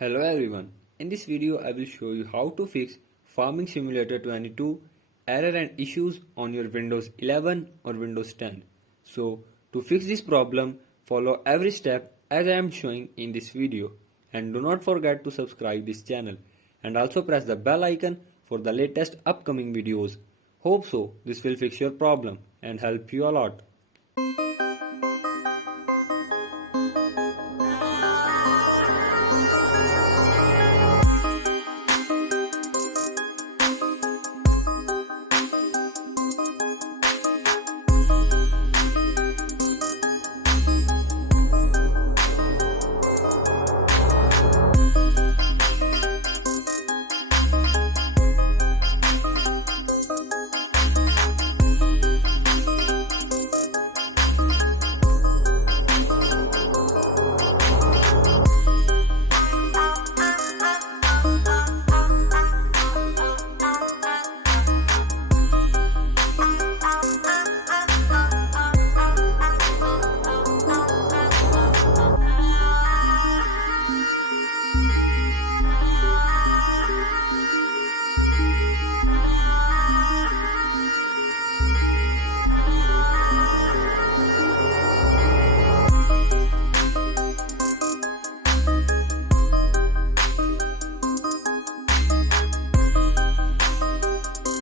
Hello everyone, in this video I will show you how to fix Farming Simulator 22 error and issues on your Windows 11 or Windows 10. So to fix this problem, follow every step as I am showing in this video, and do not forget to subscribe this channel and also press the bell icon for the latest upcoming videos. Hope so this will fix your problem and help you a lot.